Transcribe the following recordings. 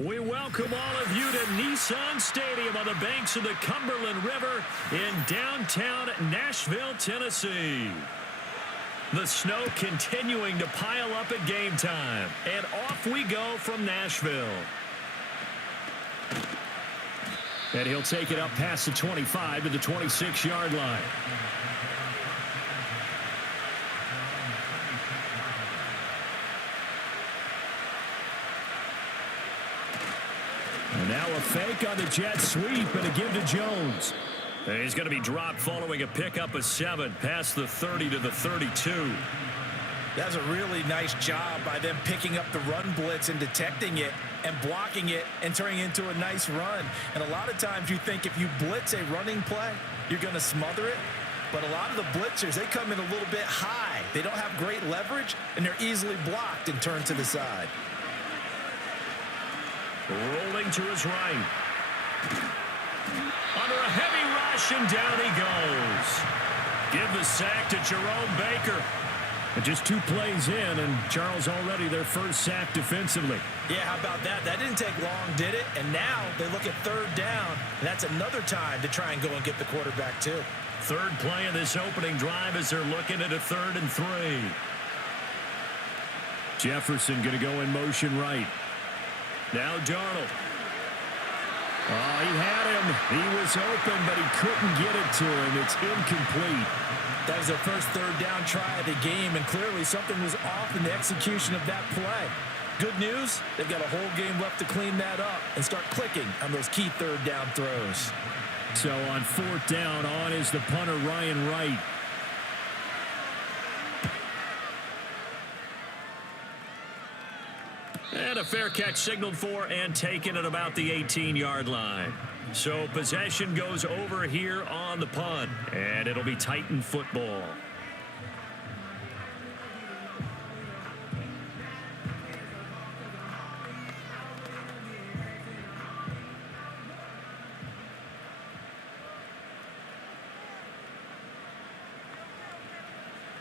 We welcome all of you to Nissan Stadium on the banks of the Cumberland River in downtown Nashville, Tennessee. The snow continuing to pile up at game time, and off we go from Nashville. And he'll take it up past the 25 to the 26-yard line. And now a fake on the jet sweep and a give to Jones. And he's going to be dropped following a pickup of 7 past the 30 to the 32. That's a really nice job by them picking up the run blitz and detecting it and blocking it and turning it into a nice run. And a lot of times you think if you blitz a running play, you're going to smother it. But a lot of the blitzers, they come in a little bit high. They don't have great leverage, and they're easily blocked and turned to the side. Rolling to his right. Under a heavy rush, and down he goes. Give the sack to Jerome Baker. And just 2 plays in, and Charles already their first sack defensively. Yeah, how about that? That didn't take long, did it? And now they look at 3rd down, and that's another time to try and go and get the quarterback too. 3rd play of this opening drive as they're looking at a 3rd and 3. Jefferson going to go in motion right. Now Darnold. Oh, he had him. He was open, but he couldn't get it to him. It's incomplete. That was their first 3rd down try of the game, and clearly something was off in the execution of that play. Good news, they've got a whole game left to clean that up and start clicking on those key 3rd down throws. So on 4th down, on is the punter, Ryan Wright. And a fair catch signaled for and taken at about the 18-yard line. So possession goes over here on the punt, and it'll be Titan football.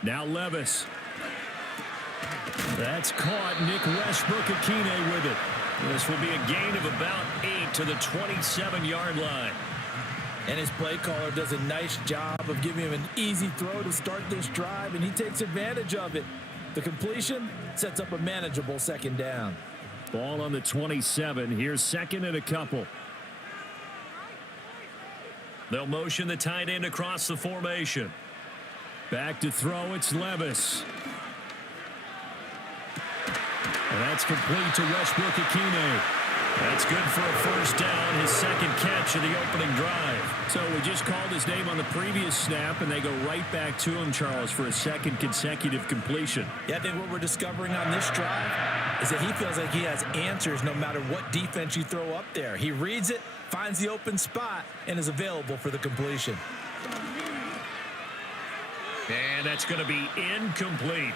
Now Levis. That's caught. Nick Westbrook-Akine with it. This will be a gain of about 8 to the 27-yard line. And his play caller does a nice job of giving him an easy throw to start this drive, and he takes advantage of it. The completion sets up a manageable 2nd down. Ball on the 27. Here's 2nd and a couple. They'll motion the tight end across the formation. Back to throw. It's Levis. And that's complete to Westbrook-Akine. That's good for a 1st down, his 2nd catch of the opening drive. So we just called his name on the previous snap, and they go right back to him, Charles, for a 2nd consecutive completion. Yeah, I think what we're discovering on this drive is that he feels like he has answers no matter what defense you throw up there. He reads it, finds the open spot, and is available for the completion. And that's going to be incomplete.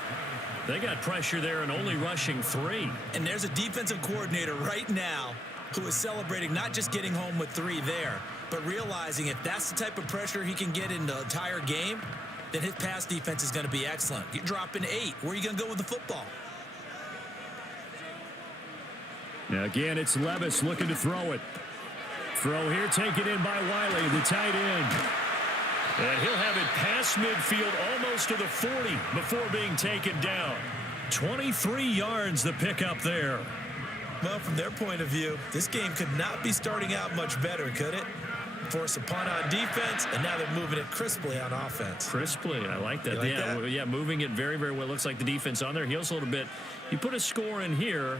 They got pressure there and only rushing 3. And there's a defensive coordinator right now who is celebrating not just getting home with 3 there, but realizing if that's the type of pressure he can get in the entire game, then his pass defense is going to be excellent. You're dropping 8. Where are you going to go with the football? Now again, it's Levis looking to throw it. Throw here, taken in by Wiley, the tight end. And he'll have it past midfield almost to the 40 before being taken down. 23 yards the pickup there. Well, from their point of view, this game could not be starting out much better, could it? Force a punt on defense, and now they're moving it crisply on offense. Crisply, I like that. Like that? Yeah, moving it very, very well. Looks like the defense on their heels a little bit. You put a score in here,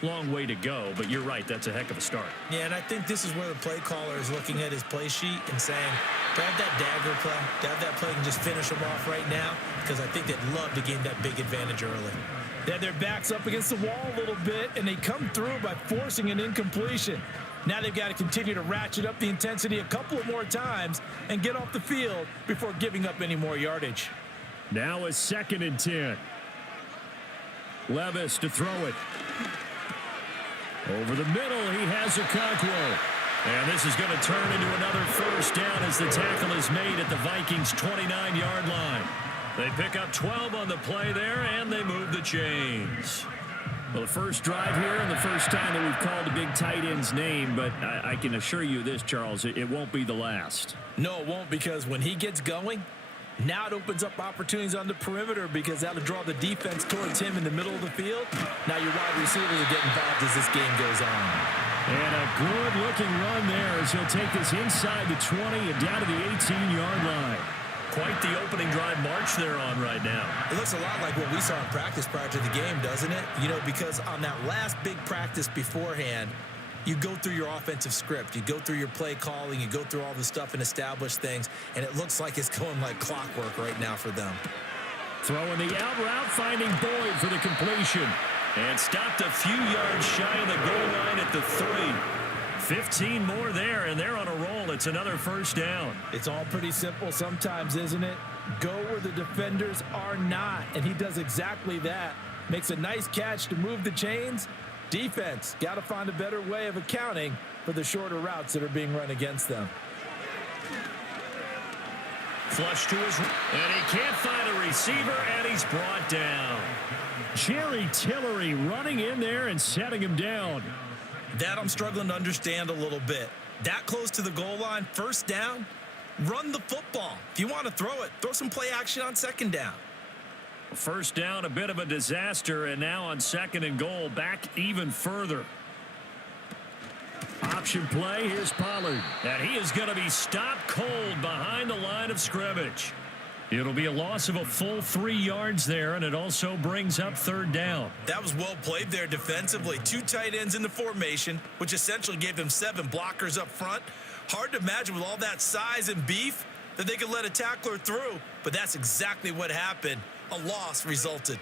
long way to go, but you're right, that's a heck of a start. Yeah, and I think this is where the play caller is looking at his play sheet and saying, do I have that dagger play? Do I have that play and just finish them off right now? Because I think they'd love to gain that big advantage early. They have their backs up against the wall a little bit, and they come through by forcing an incompletion. Now they've got to continue to ratchet up the intensity a couple of more times and get off the field before giving up any more yardage. Now a 2nd and 10. Levis to throw it. Over the middle, he has Okonkwo. And this is going to turn into another 1st down as the tackle is made at the Vikings' 29-yard line. They pick up 12 on the play there, and they move the chains. Well, the first drive here and the first time that we've called a big tight end's name, but I can assure you this, Charles, it won't be the last. No, it won't, because when he gets going, now it opens up opportunities on the perimeter because that'll draw the defense towards him in the middle of the field. Now your wide receivers will get involved as this game goes on. And a good-looking run there as he'll take this inside the 20 and down to the 18-yard line. Quite the opening drive march they're on right now. It looks a lot like what we saw in practice prior to the game, doesn't it? You know, because on that last big practice beforehand, you go through your offensive script. You go through your play calling. You go through all the stuff and establish things. And it looks like it's going like clockwork right now for them. Throwing the out route, finding Boyd for the completion. And stopped a few yards shy of the goal line at the 3. 15 more there, and they're on a roll. It's another first down. It's all pretty simple sometimes, isn't it? Go where the defenders are not, and he does exactly that. Makes a nice catch to move the chains. Defense, got to find a better way of accounting for the shorter routes that are being run against them. Flush to his, and he can't find a receiver, and he's brought down. Jerry Tillery running in there and setting him down. That I'm struggling to understand a little bit. That close to the goal line, first down, run the football. If you want to throw it, throw some play action on second down. First down, a bit of a disaster, and now on second and goal, back even further. Option play, here's Pollard. And he is going to be stopped cold behind the line of scrimmage. It'll be a loss of a full 3 yards there, and it also brings up third down. That was well played there defensively. 2 tight ends in the formation, which essentially gave them 7 blockers up front. Hard to imagine with all that size and beef that they could let a tackler through, but that's exactly what happened. A loss resulted.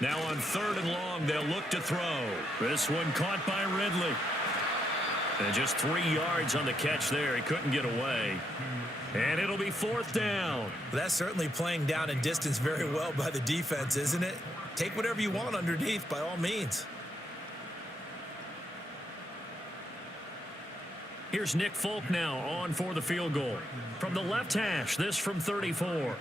Now on third and long, they'll look to throw. This one caught by Ridley. And just 3 yards on the catch there. He couldn't get away. And it'll be fourth down. That's certainly playing down and distance very well by the defense, isn't it? Take whatever you want underneath, by all means. Here's Nick Folk now on for the field goal. From the left hash, this from 34.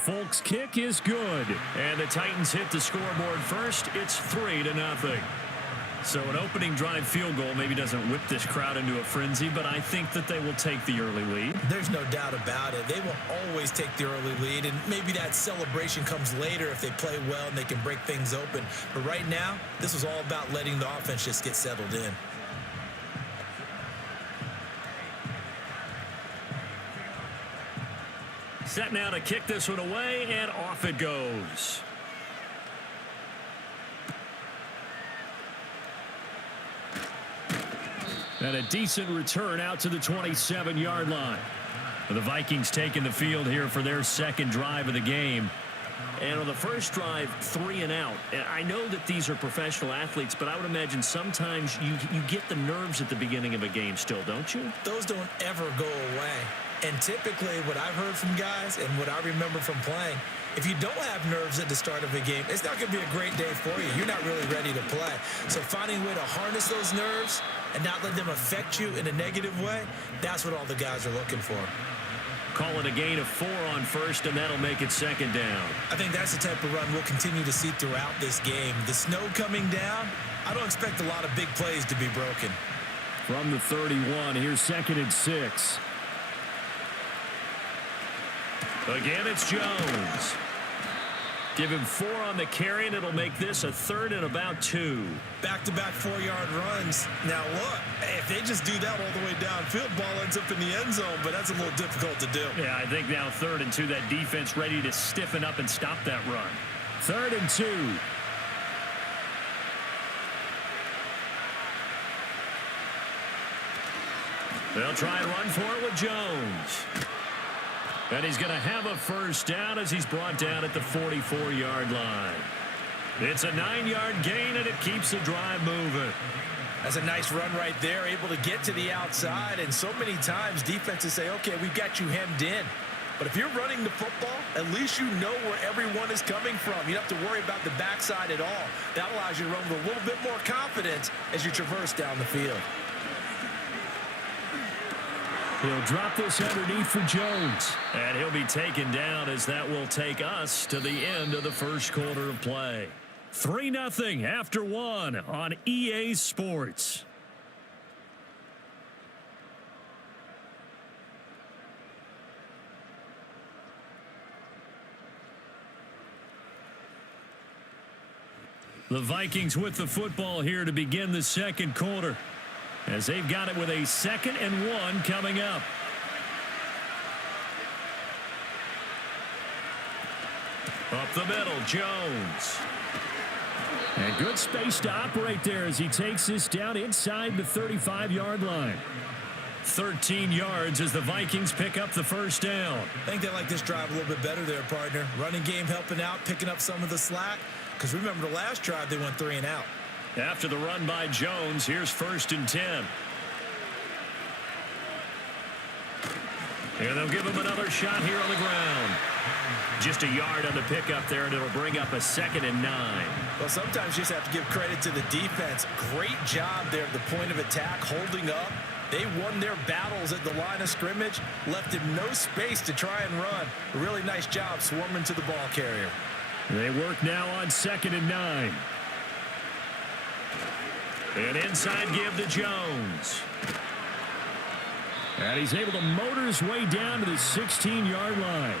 Folk's kick is good. And the Titans hit the scoreboard first. It's 3-0. So an opening drive field goal maybe doesn't whip this crowd into a frenzy, but I think that they will take the early lead. There's no doubt about it. They will always take the early lead, and maybe that celebration comes later if they play well and they can break things open. But right now, this was all about letting the offense just get settled in. Set now to kick this one away, and off it goes. And a decent return out to the 27-yard line. The Vikings taking the field here for their second drive of the game. And on the first drive, 3 and out. And I know that these are professional athletes, but I would imagine sometimes you get the nerves at the beginning of a game still, don't you? Those don't ever go away. And typically what I've heard from guys and what I remember from playing, if you don't have nerves at the start of a game, it's not going to be a great day for you. You're not really ready to play. So finding a way to harness those nerves and not let them affect you in a negative way, that's what all the guys are looking for. Call it a gain of 4 on first, and that'll make it second down. I think that's the type of run we'll continue to see throughout this game. The snow coming down, I don't expect a lot of big plays to be broken. From the 31, here's second and 6. Again, it's Jones. Give him 4 on the carry, and it'll make this a third and about 2. Back-to-back 4-yard runs. Now, look, if they just do that all the way downfield, ball ends up in the end zone, but that's a little difficult to do. Yeah, I think now 3rd and 2, that defense ready to stiffen up and stop that run. 3rd and 2. They'll try and run for it with Jones. And he's going to have a first down as he's brought down at the 44-yard line. It's a 9-yard gain, and it keeps the drive moving. That's a nice run right there, able to get to the outside. And so many times defenses say, okay, we've got you hemmed in. But if you're running the football, at least you know where everyone is coming from. You don't have to worry about the backside at all. That allows you to run with a little bit more confidence as you traverse down the field. He'll drop this underneath for Jones. And he'll be taken down as that will take us to the end of the first quarter of play. 3-0 after one on EA Sports. The Vikings with the football here to begin the second quarter, as they've got it with a 2nd and 1 coming up. Up the middle, Jones. And good space to operate there as he takes this down inside the 35-yard line. 13 yards as the Vikings pick up the first down. I think they like this drive a little bit better there, partner. Running game helping out, picking up some of the slack. Because remember the last drive, they went 3 and out. After the run by Jones, here's 1st and 10. And they'll give him another shot here on the ground. Just a yard on the pickup there, and it'll bring up a 2nd and 9. Well, sometimes you just have to give credit to the defense. Great job there at the point of attack, holding up. They won their battles at the line of scrimmage, left him no space to try and run. A really nice job swarming to the ball carrier. They work now on 2nd and 9. An inside give to Jones. And he's able to motor his way down to the 16-yard line.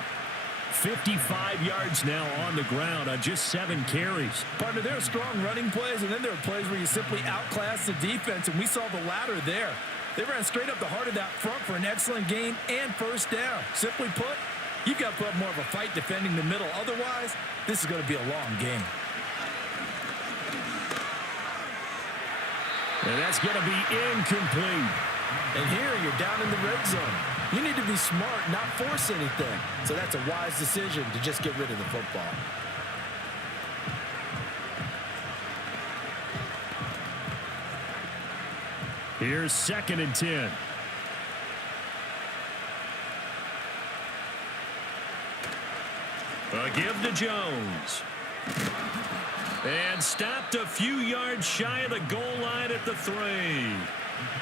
55 yards now on the ground on just 7 carries. Partner, there are strong running plays, and then there are plays where you simply outclass the defense, and we saw the latter there. They ran straight up the heart of that front for an excellent gain and first down. Simply put, you've got to put up more of a fight defending the middle. Otherwise, this is going to be a long game. And that's going to be incomplete. And here you're down in the red zone. You need to be smart, not force anything. So that's a wise decision to just get rid of the football. Here's 2nd and 10. A give to Jones. And stopped a few yards shy of the goal line at the 3.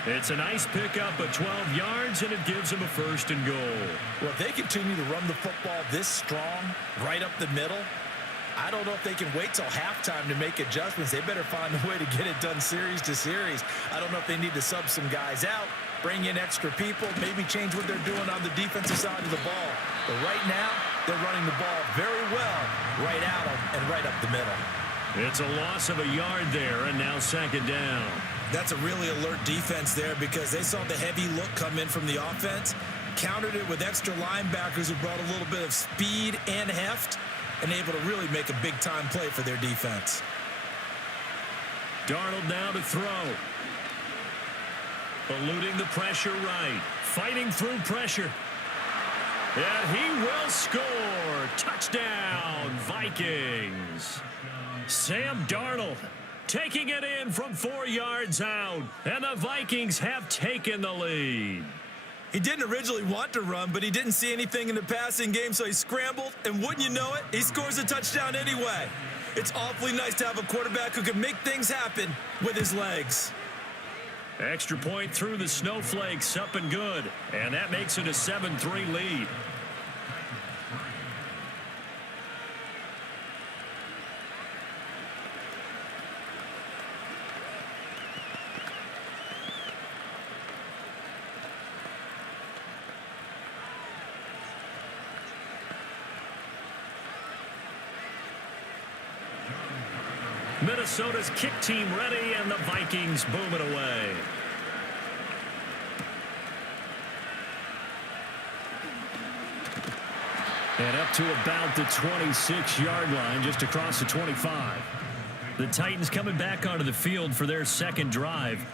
It's a nice pickup of 12 yards, and it gives them a 1st and goal. Well, if they continue to run the football this strong, right up the middle, I don't know if they can wait till halftime to make adjustments. They better find a way to get it done series to series. I don't know if they need to sub some guys out, bring in extra people, maybe change what they're doing on the defensive side of the ball. But right now, they're running the ball very well right at them and right up the middle. It's a loss of a yard there, and now 2nd down. That's a really alert defense there because they saw the heavy look come in from the offense, countered it with extra linebackers who brought a little bit of speed and heft, and able to really make a big-time play for their defense. Darnold now to throw. Eluding the pressure right. Fighting through pressure. And he will score. Touchdown, Vikings. Sam Darnold taking it in from 4 yards out. And the Vikings have taken the lead. He didn't originally want to run, but he didn't see anything in the passing game, so he scrambled, and wouldn't you know it, he scores a touchdown anyway. It's awfully nice to have a quarterback who can make things happen with his legs. Extra point through the snowflakes, up and good. And that makes it a 7-3 lead. Minnesota's kick team ready, and the Vikings boom it away. And up to about the 26-yard line, just across the 25. The Titans coming back onto the field for their 2nd drive.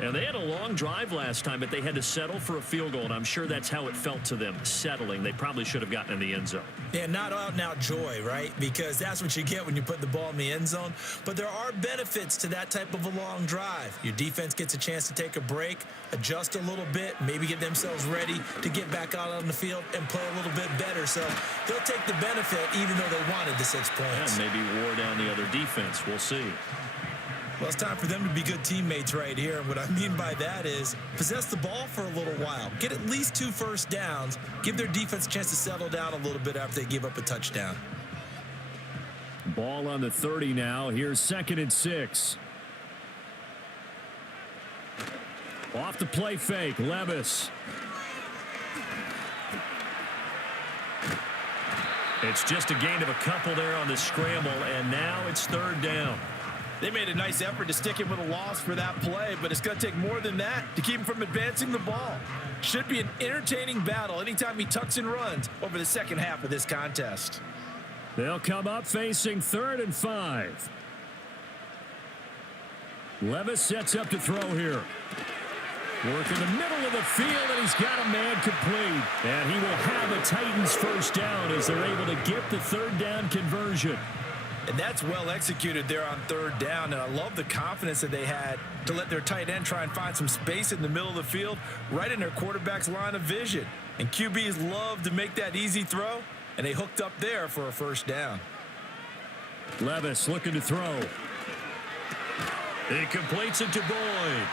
And they had a long drive last time, but they had to settle for a field goal, and I'm sure that's how it felt to them, settling. They probably should have gotten in the end zone. Yeah, not out-and-out joy, right? Because that's what you get when you put the ball in the end zone. But there are benefits to that type of a long drive. Your defense gets a chance to take a break, adjust a little bit, maybe get themselves ready to get back out on the field and play a little bit better. So they'll take the benefit even though they wanted the 6 points. And maybe wore down the other defense. We'll see. Well, it's time for them to be good teammates right here. And what I mean by that is possess the ball for a little while. Get at least 2 first downs. Give their defense a chance to settle down a little bit after they give up a touchdown. Ball on the 30 now. Here's 2nd and 6. Off the play fake, Levis. It's just a gain of a couple there on the scramble, and now it's 3rd down. They made a nice effort to stick him with a loss for that play, but it's going to take more than that to keep him from advancing the ball. Should be an entertaining battle anytime he tucks and runs over the second half of this contest. They'll come up facing 3rd and 5. Levis sets up to throw here. Work in the middle of the field, and he's got a man complete. And he will have a Titans first down as they're able to get the 3rd down conversion. And that's well executed there on 3rd down, and I love the confidence that they had to let their tight end try and find some space in the middle of the field, right in their quarterback's line of vision. And QBs love to make that easy throw, and they hooked up there for a first down. Levis looking to throw. He completes it to Boyd.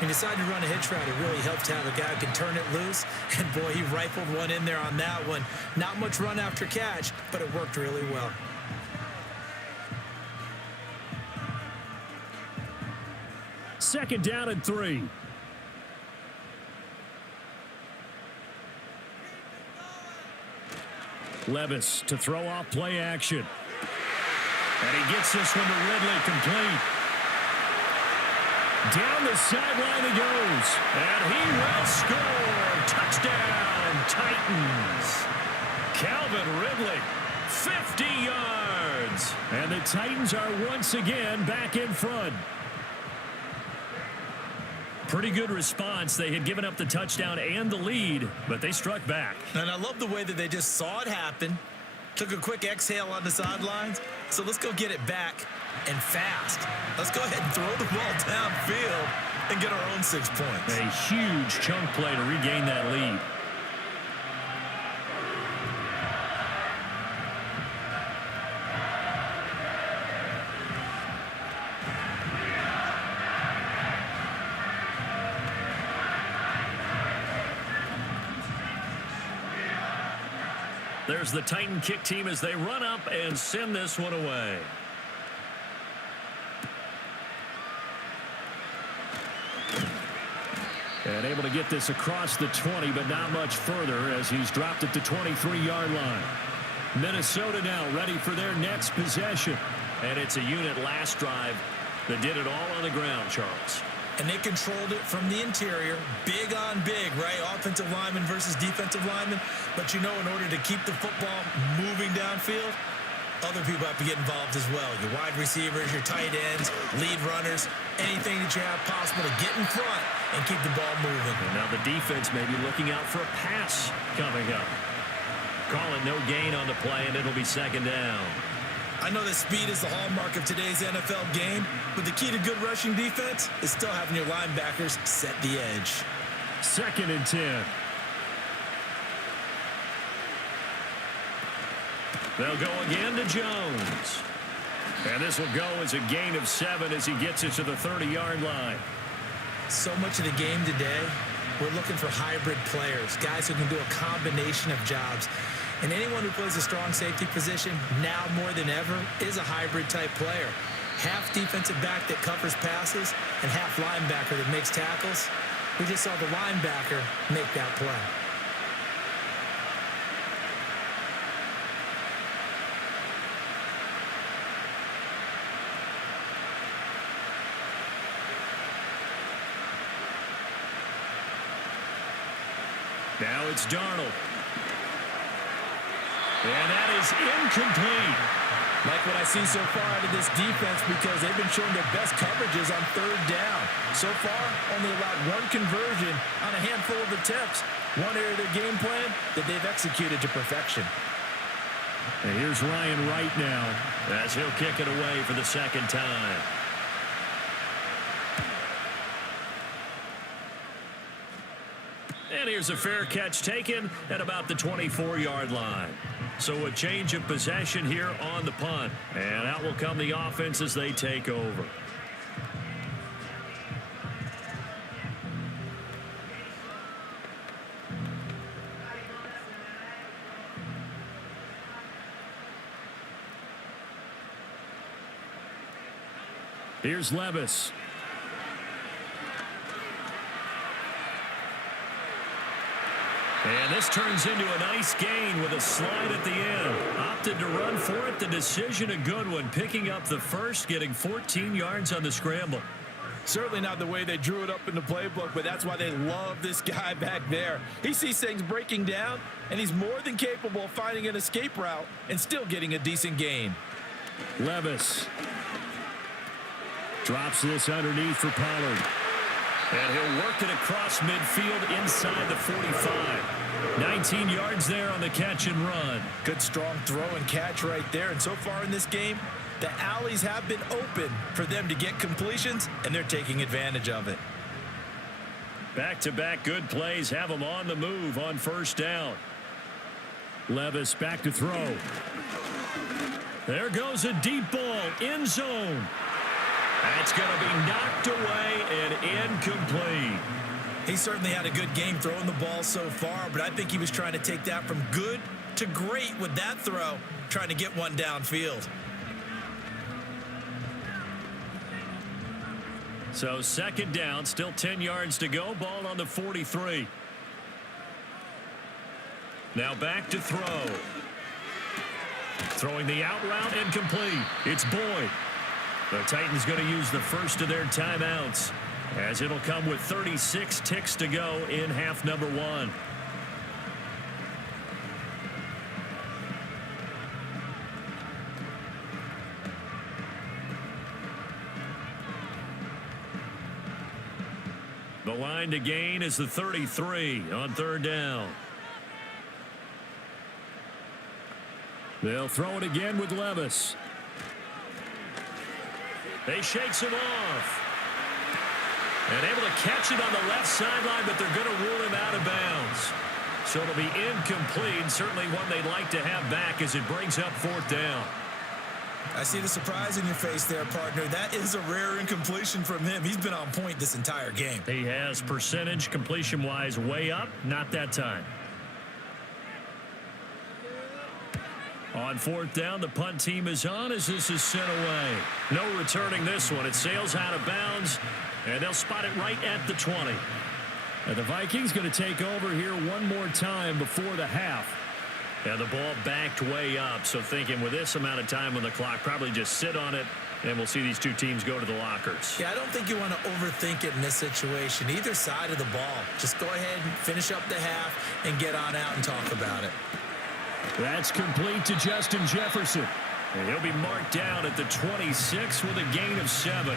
He decided to run a hitch route. It really helps to have a guy who can turn it loose. And, boy, he rifled one in there on that one. Not much run after catch, but it worked really well. Second down and 3. Levis to throw off play action. And he gets this one to Ridley complete. Down the sideline he goes. And he will score. Touchdown, Titans. Calvin Ridley, 50 yards. And the Titans are once again back in front. Pretty good response. They had given up the touchdown and the lead, but they struck back. And I love the way that they just saw it happen, took a quick exhale on the sidelines. So let's go get it back and fast. Let's go ahead and throw the ball downfield and get our own 6 points. A huge chunk play to regain that lead. There's the Titan kick team as they run up and send this one away. And able to get this across the 20, but not much further as he's dropped it to 23-yard line. Minnesota now ready for their next possession. And it's a unit last drive that did it all on the ground, Charles. And they controlled it from the interior, big on big, right? Offensive lineman versus defensive lineman. But, you know, in order to keep the football moving downfield, other people have to get involved as well. Your wide receivers, your tight ends, lead runners, anything that you have possible to get in front and keep the ball moving. And now the defense may be looking out for a pass coming up. Calling no gain on the play, and it'll be 2nd down. I know that speed is the hallmark of today's NFL game, but the key to good rushing defense is still having your linebackers set the edge. 2nd and 10. They'll go again to Jones. And this will go as a gain of 7 as he gets it to the 30-yard line. So much of the game today, we're looking for hybrid players, guys who can do a combination of jobs. And anyone who plays a strong safety position now more than ever is a hybrid type player. Half defensive back that covers passes and half linebacker that makes tackles. We just saw the linebacker make that play. Now it's Darnold. And that is incomplete. Like what I see so far out of this defense because they've been showing their best coverages on 3rd down. So far, only allowed 1 conversion on a handful of attempts. One area of their game plan that they've executed to perfection. And here's Ryan Wright now as he'll kick it away for the 2nd time. And here's a fair catch taken at about the 24-yard line. So a change of possession here on the punt. And out will come the offense as they take over. Here's Levis. And this turns into a nice gain with a slide at the end. Opted to run for it. The decision a good one. Picking up the first, getting 14 yards on the scramble. Certainly not the way they drew it up in the playbook, but that's why they love this guy back there. He sees things breaking down, and he's more than capable of finding an escape route and still getting a decent gain. Levis drops this underneath for Pollard. And he'll work it across midfield inside the 45. 19 yards there on the catch and run. Good strong throw and catch right there. And so far in this game, the alleys have been open for them to get completions, and they're taking advantage of it. Back-to-back good plays have them on the move on first down. Levis back to throw. There goes a deep ball, end zone. That's going to be knocked away and incomplete. He certainly had a good game throwing the ball so far, but I think he was trying to take that from good to great with that throw, trying to get one downfield. So second down, still 10 yards to go. Ball on the 43. Now back to throw. Throwing the out route incomplete. It's Boyd. The Titans going to use the first of their timeouts, as it'll come with 36 ticks to go in half number one. The line to gain is the 33 on third down. They'll throw it again with Levis. They shakes him off. And able to catch it on the left sideline, but they're going to rule him out of bounds. So it'll be incomplete, certainly one they'd like to have back as it brings up fourth down. I see the surprise in your face there, partner. That is a rare incompletion from him. He's been on point this entire game. He has percentage completion-wise way up, not that time. On fourth down, the punt team is on as this is sent away. No returning this one. It sails out of bounds, and they'll spot it right at the 20. And the Vikings going to take over here one more time before the half. And the ball backed way up, so thinking with this amount of time on the clock, probably just sit on it, and we'll see these two teams go to the lockers. Yeah, I don't think you want to overthink it in this situation. Either side of the ball. Just go ahead and finish up the half and get on out and talk about it. That's complete to Justin Jefferson. And he'll be marked down at the 26 with a gain of 7.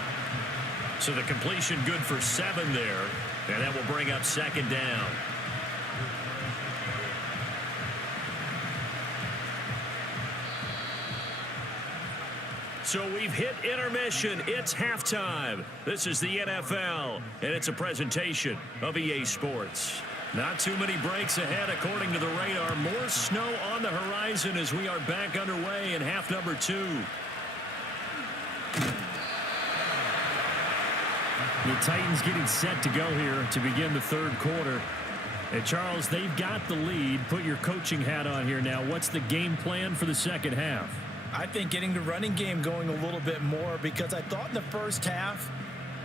So the completion good for 7 there. And that will bring up second down. So we've hit intermission. It's halftime. This is the NFL, and it's a presentation of EA Sports. Not too many breaks ahead according to the radar. More snow on the horizon as we are back underway in half number 2. The Titans getting set to go here to begin the third quarter. And Charles, they've got the lead. Put your coaching hat on here now. What's the game plan for the second half? I think getting the running game going a little bit more, because I thought in the first half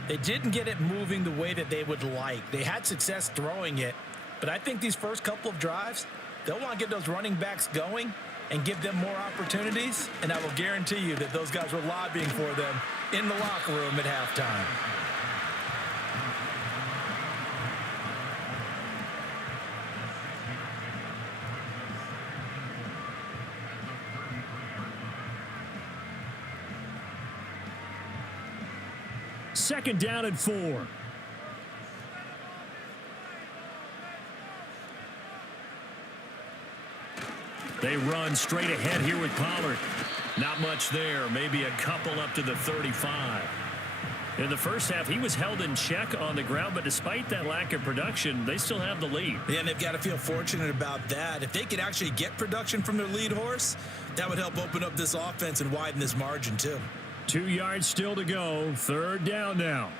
they didn't get it moving the way that they would like. They had success throwing it, but I think these first couple of drives, they'll want to get those running backs going and give them more opportunities, and I will guarantee you that those guys were lobbying for them in the locker room at halftime. Second down and 4. They run straight ahead here with Pollard. Not much there. Maybe a couple up to the 35. In the first half, he was held in check on the ground, but despite that lack of production, they still have the lead. Yeah, and they've got to feel fortunate about that. If they could actually get production from their lead horse, that would help open up this offense and widen this margin too. 2 yards still to go. Third down now.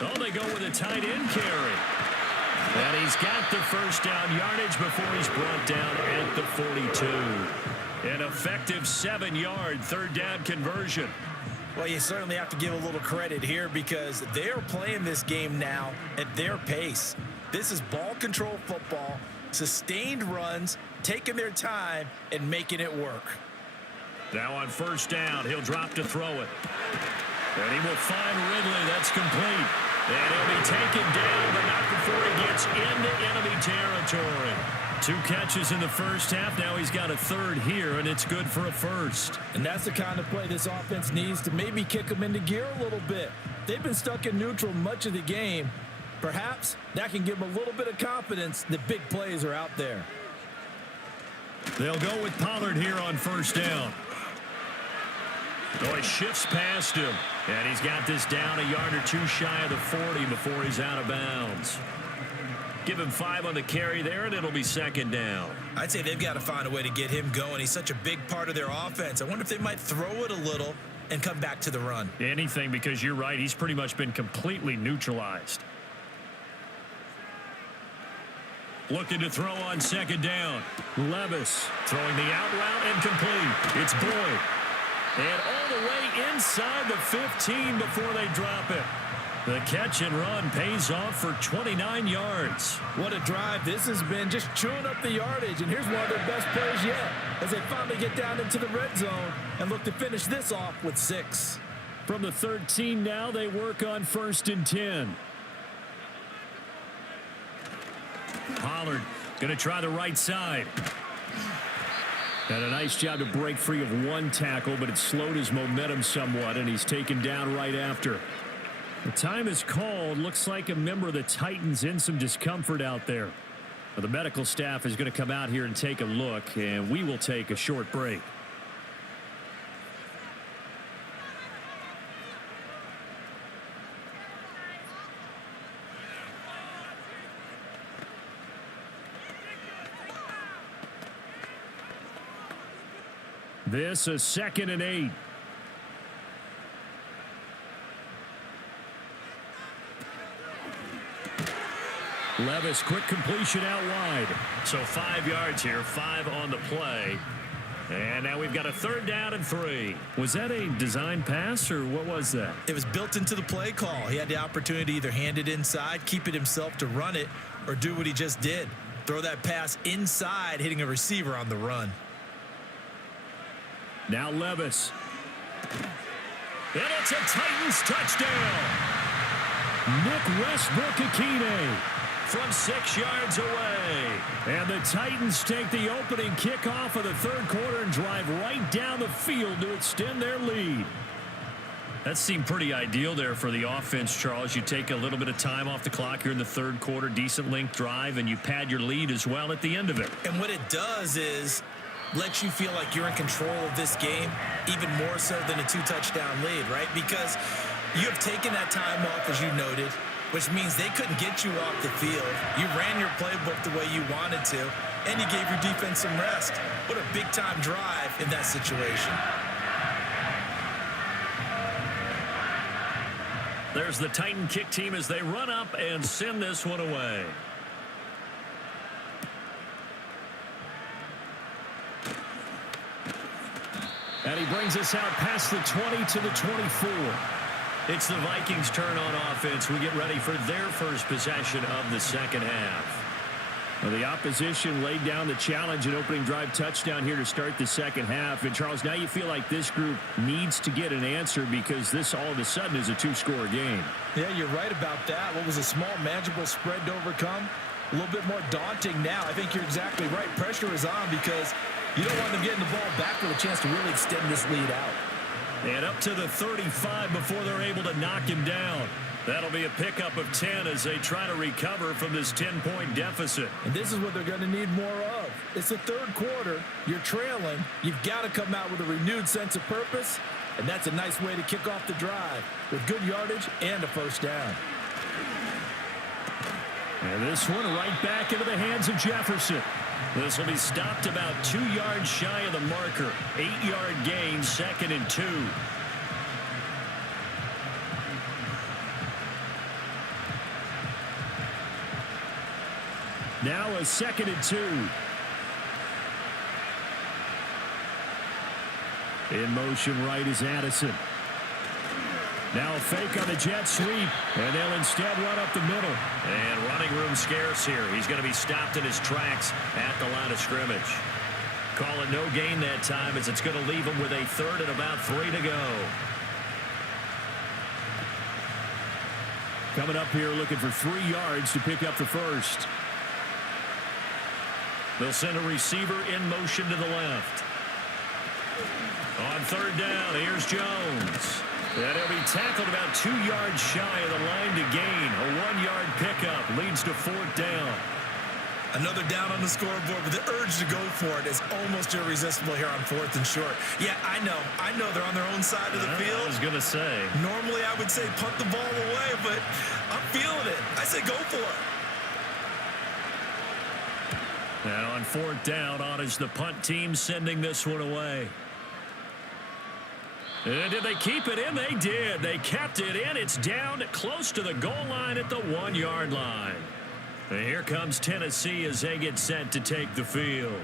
Oh, they go with a tight end carry. And he's got the first down yardage before he's brought down at the 42. An effective 7-yard third down conversion. Well, you certainly have to give a little credit here because they're playing this game now at their pace. This is ball control football, sustained runs, taking their time and making it work. Now on first down, he'll drop to throw it. And he will find Ridley. That's complete. And he'll be taken down, but not before he gets into enemy territory. 2 catches in the first half. Now he's got a third here, and it's good for a first. And that's the kind of play this offense needs to maybe kick them into gear a little bit. They've been stuck in neutral much of the game. Perhaps that can give them a little bit of confidence that big plays are out there. They'll go with Pollard here on first down. Oh, he shifts past him. And he's got this down a yard or 2 shy of the 40 before he's out of bounds. Give him 5 on the carry there, and it'll be second down. I'd say they've got to find a way to get him going. He's such a big part of their offense. I wonder if they might throw it a little and come back to the run. Anything, because you're right. He's pretty much been completely neutralized. Looking to throw on second down. Levis throwing the out route and complete. It's Boyd. And all the way inside the 15 before they drop it. The catch and run pays off for 29 yards. What a drive this has been, just chewing up the yardage. And here's one of their best plays yet as they finally get down into the red zone and look to finish this off with 6. From the 13 now, they work on first and 10. Pollard going to try the right side. And a nice job to break free of 1 tackle, but it slowed his momentum somewhat, and he's taken down right after. The time is called. Looks like a member of the Titans in some discomfort out there. Well, the medical staff is going to come out here and take a look, and we will take a short break. This is 2nd and 8. Levis, quick completion out wide. So 5 yards here, 5 on the play. And now we've got a third down and 3. Was that a design pass, or what was that? It was built into the play call. He had the opportunity to either hand it inside, keep it himself to run it, or do what he just did. Throw that pass inside, hitting a receiver on the run. Now Levis. And it's a Titans touchdown. Nick Westbrook-Akine from 6 yards away. And the Titans take the opening kickoff of the third quarter and drive right down the field to extend their lead. That seemed pretty ideal there for the offense, Charles. You take a little bit of time off the clock here in the third quarter, decent length drive, and you pad your lead as well at the end of it. And what it does is lets you feel like you're in control of this game, even more so than a 2-touchdown lead, right? Because you have taken that time off, as you noted, which means they couldn't get you off the field. You ran your playbook the way you wanted to, and you gave your defense some rest. What a big-time drive in that situation. There's the Titan kick team as they run up and send this one away. And he brings us out past the 20 to the 24. It's the Vikings' turn on offense. We get ready for their first possession of the second half. Well, the opposition laid down the challenge and opening drive touchdown here to start the second half. And, Charles, now you feel like this group needs to get an answer because this all of a sudden is a 2-score game. Yeah, you're right about that. What was a small, manageable spread to overcome? A little bit more daunting now. I think you're exactly right. Pressure is on because you don't want them getting the ball back with a chance to really extend this lead out. And up to the 35 before they're able to knock him down. That'll be a pickup of 10 as they try to recover from this 10-point deficit. And this is what they're going to need more of. It's the third quarter. You're trailing. You've got to come out with a renewed sense of purpose And that's a nice way to kick off the drive with good yardage and a first down. And this one right back into the hands of Jefferson. This will be stopped about 2 yards shy of the marker. 8-yard gain, 2nd and 2. Now a 2nd and 2. In motion right is Addison. Now a fake on the jet sweep, and they'll instead run up the middle. And running room scarce here. He's going to be stopped in his tracks at the line of scrimmage. Call it no gain that time, as it's going to leave him with a 3rd and about 3 to go. Coming up here looking for 3 yards to pick up the first. They'll send a receiver in motion to the left. On 3rd down, here's Jones. And he'll be tackled about 2 yards shy of the line to gain. A 1-yard pickup leads to 4th down. Another down on the scoreboard, but the urge to go for it is almost irresistible here on 4th and short. Yeah, I know they're on their own side of the field. I was going to say. Normally I would say punt the ball away, but I'm feeling it. I say go for it. Now on 4th down, on is the punt team sending this one away. And did they keep it in? They did. They kept it in. It's down close to the goal line at the 1-yard line. And here comes Tennessee as they get set to take the field.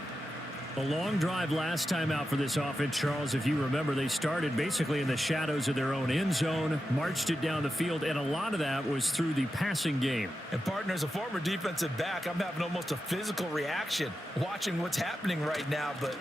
A long drive last time out for this offense, Charles. If you remember, they started basically in the shadows of their own end zone, marched it down the field, and a lot of that was through the passing game. And, partner, as a former defensive back, I'm having almost a physical reaction watching what's happening right now. But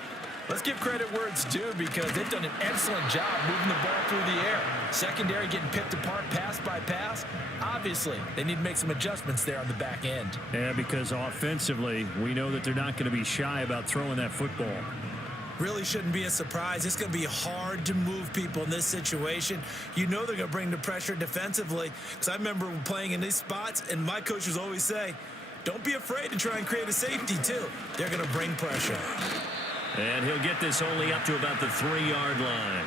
let's give credit where it's due, because they've done an excellent job moving the ball through the air. Secondary getting picked apart pass by pass. Obviously, they need to make some adjustments there on the back end. Yeah, because offensively, we know that they're not going to be shy about throwing that football. Really shouldn't be a surprise. It's going to be hard to move people in this situation. You know they're going to bring the pressure defensively. Because I remember playing in these spots, and my coaches always say, don't be afraid to try and create a safety, too. They're going to bring pressure. And he'll get this only up to about the 3-yard line.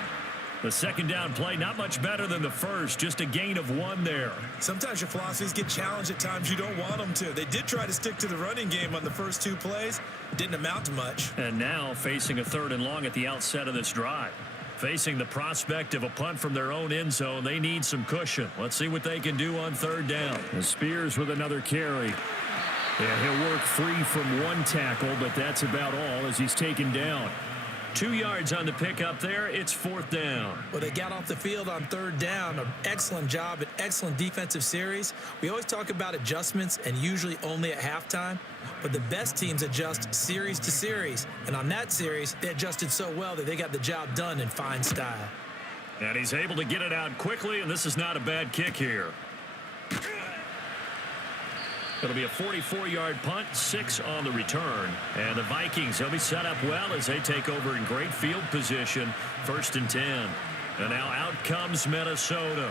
The 2nd down play, not much better than the first, just a gain of 1 there. Sometimes your philosophies get challenged at times you don't want them to. They did try to stick to the running game on the first 2 plays. Didn't amount to much. And now facing a 3rd and long at the outset of this drive. Facing the prospect of a punt from their own end zone, they need some cushion. Let's see what they can do on 3rd down. And Spears with another carry. Yeah, he'll work free from 1 tackle, but that's about all as he's taken down. 2 yards on the pickup there. It's 4th down. Well, they got off the field on 3rd down. An excellent job, an excellent defensive series. We always talk about adjustments, and usually only at halftime. But the best teams adjust series to series. And on that series, they adjusted so well that they got the job done in fine style. And he's able to get it out quickly, and this is not a bad kick here. It'll be a 44-yard punt, 6 on the return. And the Vikings, they'll be set up well as they take over in great field position. 1st and 10. And now out comes Minnesota.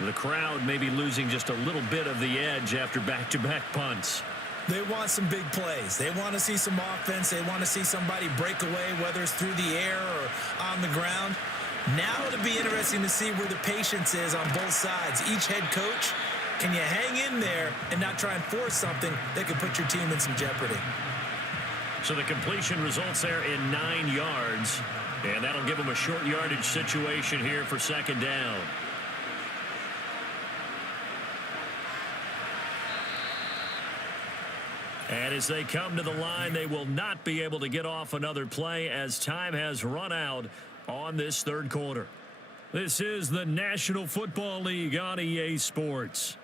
The crowd may be losing just a little bit of the edge after back-to-back punts. They want some big plays. They want to see some offense. They want to see somebody break away, whether it's through the air or on the ground. Now it'll be interesting to see where the patience is on both sides. Each head coach, can you hang in there and not try and force something that could put your team in some jeopardy? So the completion results there in 9 yards. And that'll give them a short yardage situation here for 2nd down. And as they come to the line, they will not be able to get off another play as time has run out on this 3rd quarter. This is the National Football League on EA Sports.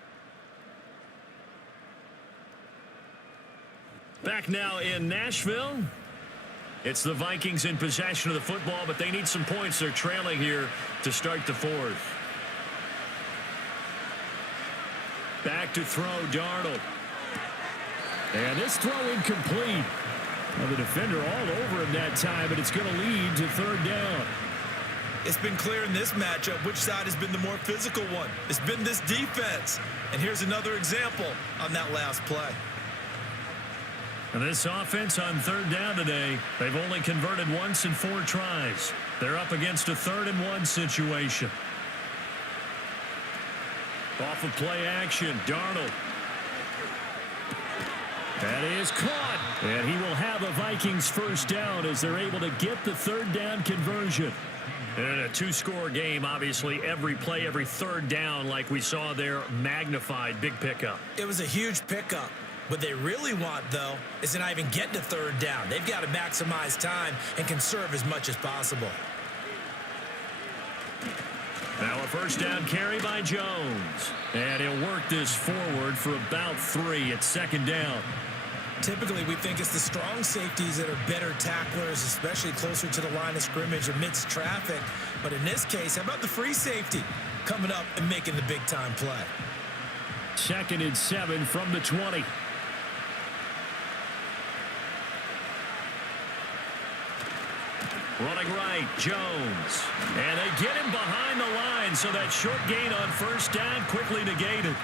Back now in Nashville. It's the Vikings in possession of the football, but they need some points. They're trailing here to start the 4th. Back to throw, Darnold. And this throw incomplete. Well, the defender all over him that time, but it's going to lead to 3rd down. It's been clear in this matchup which side has been the more physical one. It's been this defense. And here's another example on that last play. And this offense on third down today, they've only converted once in 4 tries. They're up against a 3rd and 1 situation. Off of play action, Darnold. That is caught. And he will have a Vikings first down as they're able to get the 3rd down conversion. And in a 2-score game, obviously, every play, every 3rd down, like we saw there, magnified. Big pickup. It was a huge pickup. What they really want, though, is to not even get to 3rd down. They've got to maximize time and conserve as much as possible. Now a first down carry by Jones. And he'll work this forward for about 3 at 2nd down. Typically, we think it's the strong safeties that are better tacklers, especially closer to the line of scrimmage amidst traffic. But in this case, how about the free safety coming up and making the big-time play? 2nd and 7 from the 20. Running right, Jones. And they get him behind the line, so that short gain on first down quickly negated.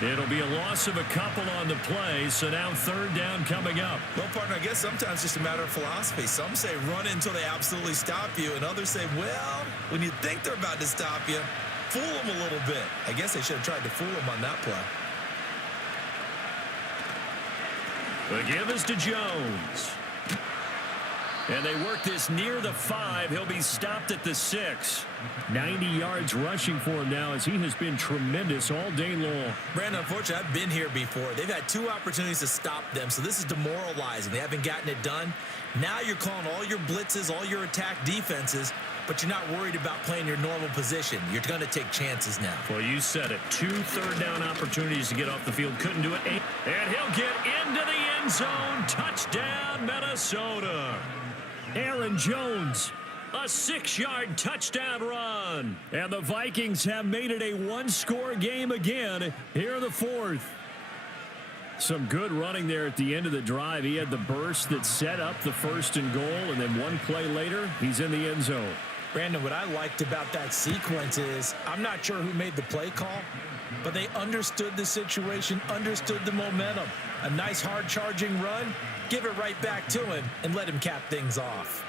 It'll be a loss of a couple on the play, so now 3rd down coming up. Well, partner, I guess sometimes it's just a matter of philosophy. Some say run until they absolutely stop you, and others say, well, when you think they're about to stop you, fool them a little bit. I guess they should have tried to fool them on that play. The give is to Jones. And they work this near the 5. He'll be stopped at the 6. 90 yards rushing for him now as he has been tremendous all day long. Brandon, unfortunately, I've been here before. They've had 2 opportunities to stop them, so this is demoralizing. They haven't gotten it done. Now you're calling all your blitzes, all your attack defenses, but you're not worried about playing your normal position. You're going to take chances now. Well, you said it. 2 3rd down opportunities to get off the field. Couldn't do it. And he'll get into the end zone. Touchdown, Minnesota. Aaron Jones, a 6-yard touchdown run. And the Vikings have made it a 1-score game again here in the 4th. Some good running there at the end of the drive. He had the burst that set up the 1st and goal, and then 1 play later, he's in the end zone. Brandon, what I liked about that sequence is I'm not sure who made the play call, but they understood the situation, understood the momentum. A nice hard-charging run, give it right back to him, and let him cap things off.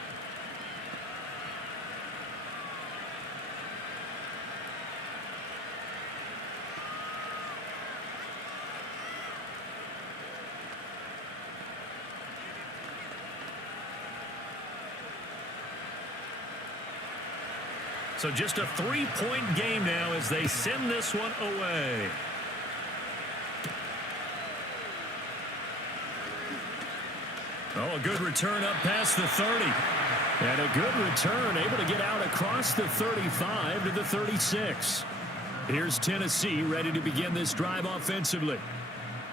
So just a 3-point game now as they send this one away. Oh, a good return up past the 30. And a good return, able to get out across the 35 to the 36. Here's Tennessee ready to begin this drive offensively.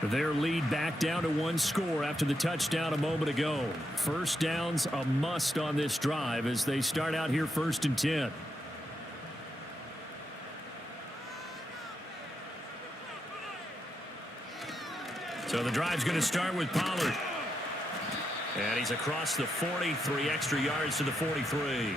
Their lead back down to 1 score after the touchdown a moment ago. First down's a must on this drive as they start out here 1st and 10. So the drive's going to start with Pollard. And he's across the 40, 3 extra yards to the 43.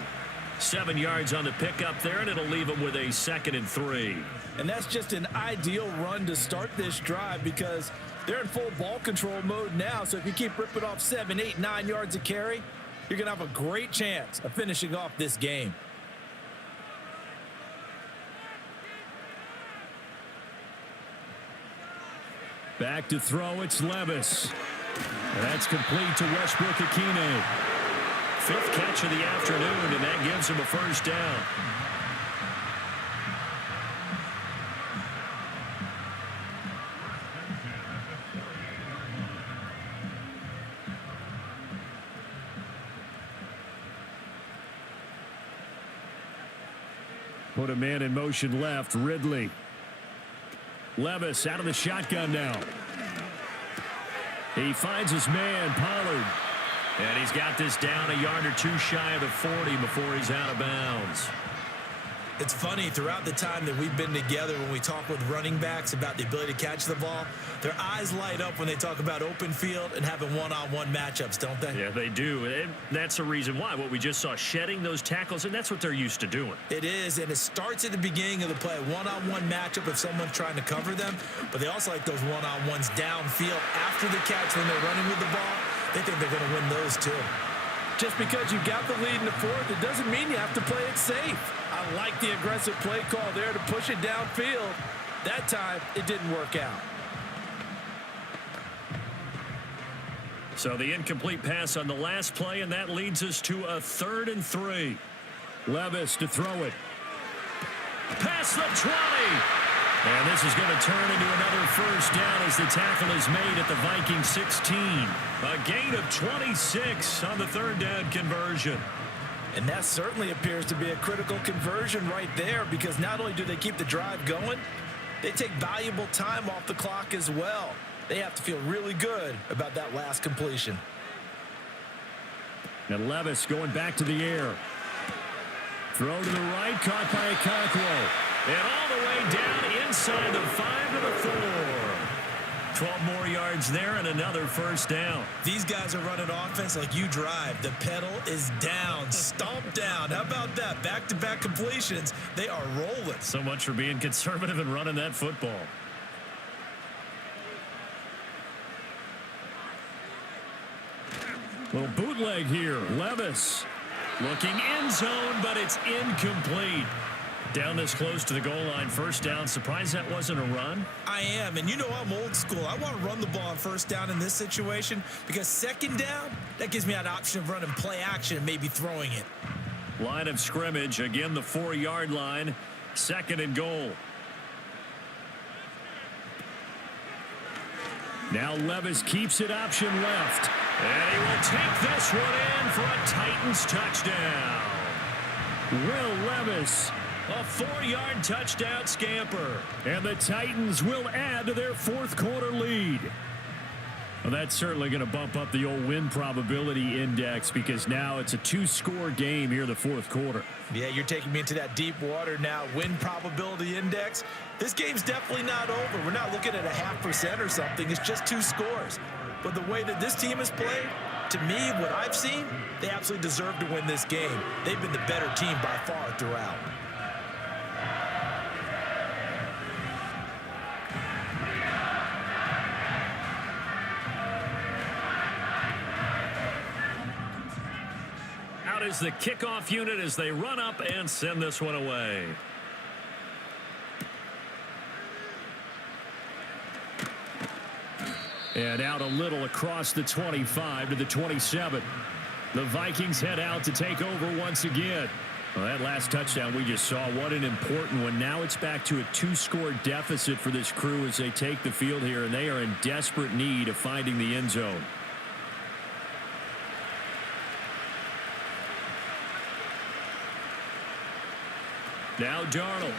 7 yards on the pickup there, and it'll leave him with a 2nd and 3. And that's just an ideal run to start this drive because they're in full ball control mode now. So if you keep ripping off 7, 8, 9 yards of carry, you're going to have a great chance of finishing off this game. Back to throw, it's Levis. And that's complete to Westbrook-Ikhine. 5th catch of the afternoon, and that gives him a first down. Put a man in motion left, Ridley. Levis out of the shotgun now. He finds his man, Pollard. And he's got this down a yard or 2 shy of the 40 before he's out of bounds. It's funny, throughout the time that we've been together, when we talk with running backs about the ability to catch the ball, their eyes light up when they talk about open field and having one-on-one matchups, don't they? Yeah, they do. And that's the reason why. What we just saw, shedding those tackles, and that's what they're used to doing. It is, and it starts at the beginning of the play. One-on-one matchup if someone's trying to cover them, but they also like those one-on-ones downfield after the catch when they're running with the ball. they think they're going to win those too. Just because you got the lead in the fourth, it doesn't mean you have to play it safe. I like the aggressive play call there to push it downfield. That time, it didn't work out. So the incomplete pass on the last play, and that leads us to a 3rd and 3. Levis to throw it. Past the 20. And this is going to turn into another first down as the tackle is made at the Vikings 16. A gain of 26 on the 3rd down conversion. And that certainly appears to be a critical conversion right there, because not only do they keep the drive going, they take valuable time off the clock as well. They have to feel really good about that last completion. And Levis going back to the air. Throw to the right, caught by Okonkwo. And all the way down inside the 5 to the 4. 12 more yards there and another first down. These guys are running offense like you drive. The pedal is down, stomp down. How about that? Back-to-back completions. They are rolling. So much for being conservative and running that football. Little bootleg here. Levis looking end zone, but it's incomplete. Down this close to the goal line, first down. Surprised that wasn't a run? I am, and you know I'm old school. I want to run the ball on first down in this situation because second down, that gives me an option of running play action and maybe throwing it. Line of scrimmage, again the 4-yard line, 2nd and goal. Now Levis keeps it option left. And he will take this one in for a Titans touchdown. Will Levis, a 4-yard touchdown scamper. And the Titans will add to their 4th quarter lead. Well, that's certainly going to bump up the old win probability index because now it's a 2-score game here in the 4th quarter. Yeah, you're taking me into that deep water now. Win probability index. This game's definitely not over. We're not looking at a 0.5% or something. It's just 2 scores. But the way that this team has played, to me, what I've seen, they absolutely deserve to win this game. They've been the better team by far throughout. Out is the kickoff unit as they run up and send this one away. And out a little across the 25 to the 27. The Vikings head out to take over once again. Well, that last touchdown we just saw, what an important one. Now it's back to a 2-score deficit for this crew as they take the field here, and they are in desperate need of finding the end zone. Now Darnold.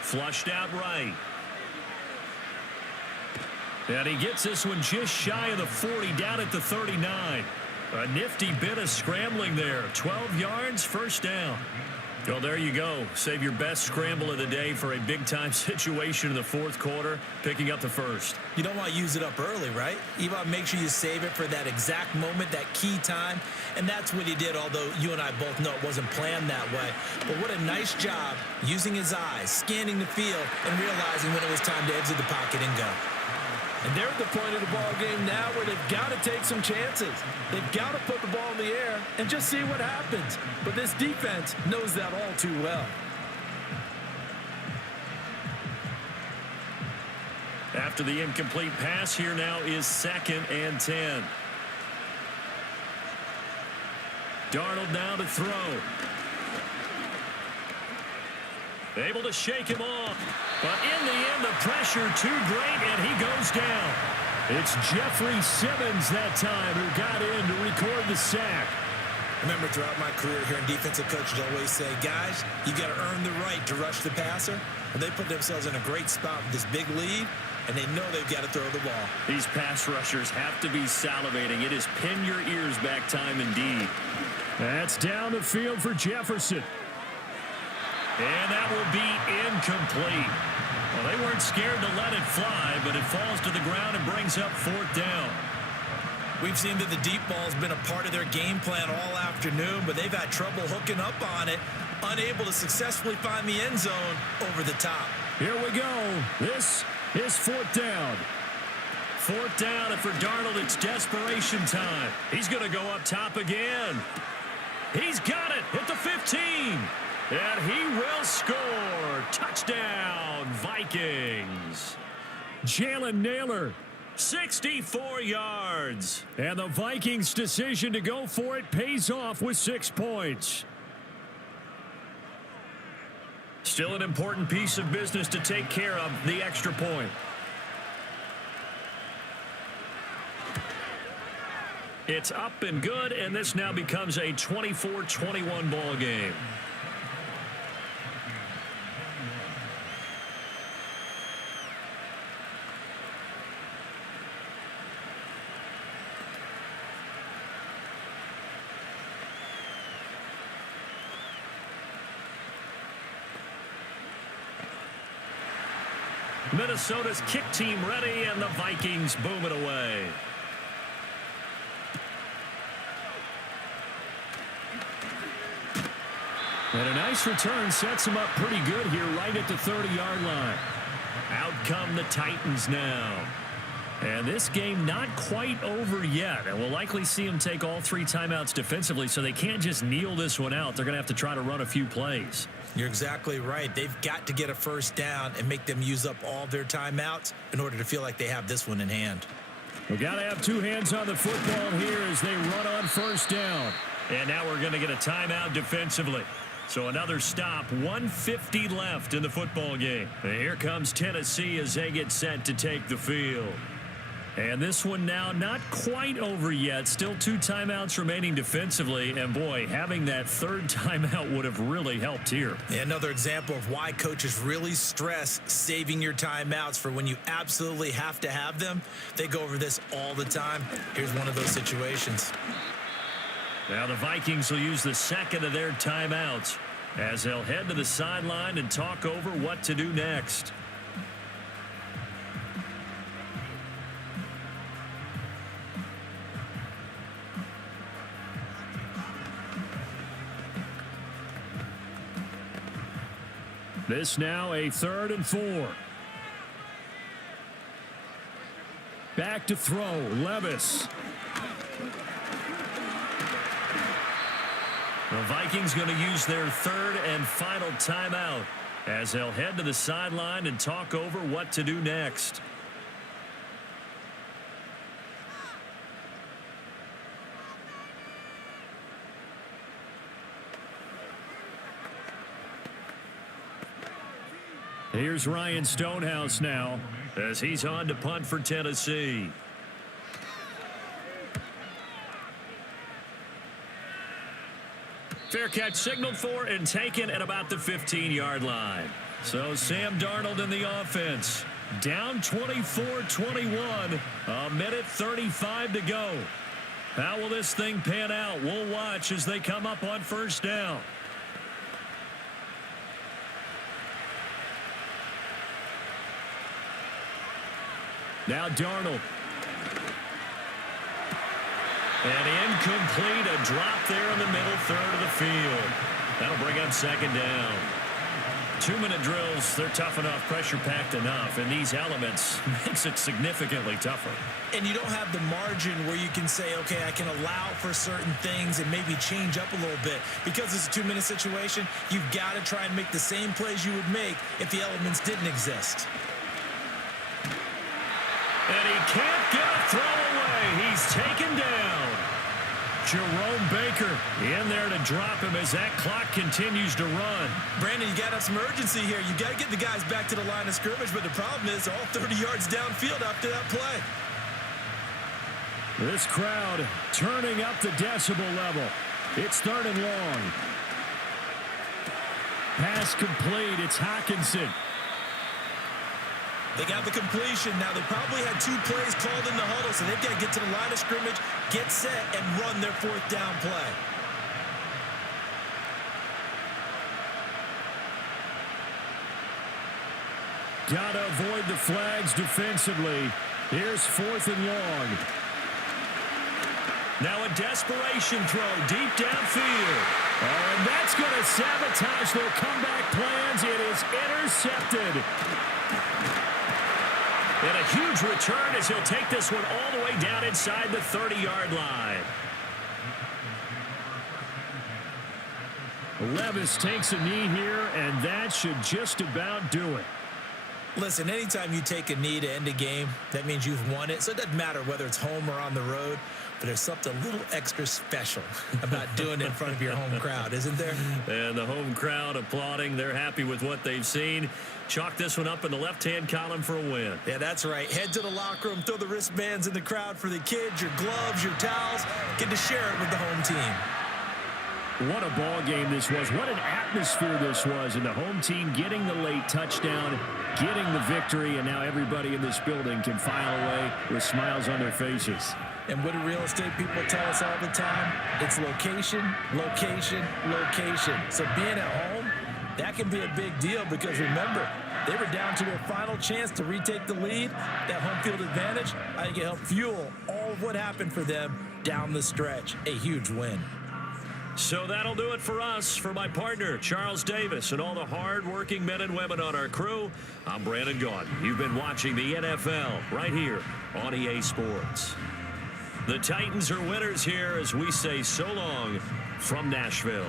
Flushed out right. And he gets this one just shy of the 40, down at the 39. A nifty bit of scrambling there. 12 yards, first down. Well, there you go. Save your best scramble of the day for a big-time situation in the 4th quarter, picking up the first. You don't want to use it up early, right? You want to make sure you save it for that exact moment, that key time. And that's what he did, although you and I both know it wasn't planned that way. But what a nice job using his eyes, scanning the field, and realizing when it was time to exit the pocket and go. And they're at the point of the ball game now where they've got to take some chances. They've got to put the ball in the air and just see what happens. But this defense knows that all too well. After the incomplete pass, here now is 2nd and 10. Darnold now to throw. Able to shake him off. But in the end, the pressure too great, and he goes down. It's Jeffrey Simmons that time who got in to record the sack. Remember, throughout my career here in defensive coaches always say, guys, you got to earn the right to rush the passer. And they put themselves in a great spot with this big lead, and they know they've got to throw the ball. These pass rushers have to be salivating. It is pin your ears back time indeed. That's down the field for Jefferson. And that will be incomplete. Well, they weren't scared to let it fly, but it falls to the ground and brings up 4th down. We've seen that the deep ball has been a part of their game plan all afternoon, but they've had trouble hooking up on it, unable to successfully find the end zone over the top. Here we go. This is 4th down. 4th down, and for Darnold, it's desperation time. He's going to go up top again. He's got it at the 15. And he will score. Touchdown, Vikings. Jalen Naylor, 64 yards. And the Vikings' decision to go for it pays off with 6 points. Still an important piece of business to take care of, the extra point. It's up and good, and this now becomes a 24-21 ball game. Minnesota's kick team ready, and the Vikings boom it away. And a nice return sets him up pretty good here right at the 30-yard line. Out come the Titans now. And this game not quite over yet. And we'll likely see them take all 3 timeouts defensively, so they can't just kneel this one out. They're going to have to try to run a few plays. You're exactly right. They've got to get a first down and make them use up all their timeouts in order to feel like they have this one in hand. We've got to have 2 hands on the football here as they run on first down. And now we're going to get a timeout defensively. So another stop, 1:50 left in the football game. And here comes Tennessee as they get set to take the field. And this one now not quite over yet. Still 2 timeouts remaining defensively. And, boy, having that 3rd timeout would have really helped here. Yeah, another example of why coaches really stress saving your timeouts for when you absolutely have to have them. They go over this all the time. Here's one of those situations. Now the Vikings will use the 2nd of their timeouts as they'll head to the sideline and talk over what to do next. This now a 3rd and 4. Back to throw, Levis. The Vikings going to use their 3rd and final timeout as they'll head to the sideline and talk over what to do next. Here's Ryan Stonehouse now as he's on to punt for Tennessee. Fair catch signaled for and taken at about the 15-yard line. So Sam Darnold in the offense. Down 24-21. A minute 35 to go. How will this thing pan out? We'll watch as they come up on first down. Now Darnold. And incomplete, a drop there in the middle 3rd of the field. That'll bring up 2nd down. 2-minute drills, they're tough enough, pressure-packed enough, and these elements makes it significantly tougher. And you don't have the margin where you can say, okay, I can allow for certain things and maybe change up a little bit. Because it's a 2-minute situation, you've got to try and make the same plays you would make if the elements didn't exist. And he can't get a throw away. He's taken down. Jerome Baker in there to drop him as that clock continues to run. Brandon, you got to have some urgency here. You got to get the guys back to the line of scrimmage, but the problem is all 30 yards downfield after that play. This crowd turning up the decibel level. It's 3rd and long. Pass complete. It's Hockenson. They got the completion. Now, they probably had 2 plays called in the huddle, so they've got to get to the line of scrimmage, get set, and run their 4th down play. Got to avoid the flags defensively. Here's 4th and long. Now a desperation throw deep downfield. And that's going to sabotage their comeback plans. It is intercepted. And a huge return as he'll take this one all the way down inside the 30-yard line. Levis takes a knee here, and that should just about do it. Listen, anytime you take a knee to end a game, that means you've won it. So it doesn't matter whether it's home or on the road, but there's something a little extra special about doing it in front of your home crowd, isn't there? And the home crowd applauding. They're happy with what they've seen. Chalk this one up in the left-hand column for a win. Yeah, that's right. Head to the locker room, throw the wristbands in the crowd for the kids, your gloves, your towels. Get to share it with the home team. What a ball game this was. What an atmosphere this was. And the home team getting the late touchdown, getting the victory, and now everybody in this building can file away with smiles on their faces. And what do real estate people tell us all the time? It's location, location, location. So being at home, that can be a big deal because remember, they were down to their final chance to retake the lead. That home field advantage, I think it helped fuel all of what happened for them down the stretch. A huge win. So that'll do it for us. For my partner, Charles Davis, and all the hard-working men and women on our crew, I'm Brandon Gaudin. You've been watching the NFL right here on EA Sports. The Titans are winners here as we say so long from Nashville.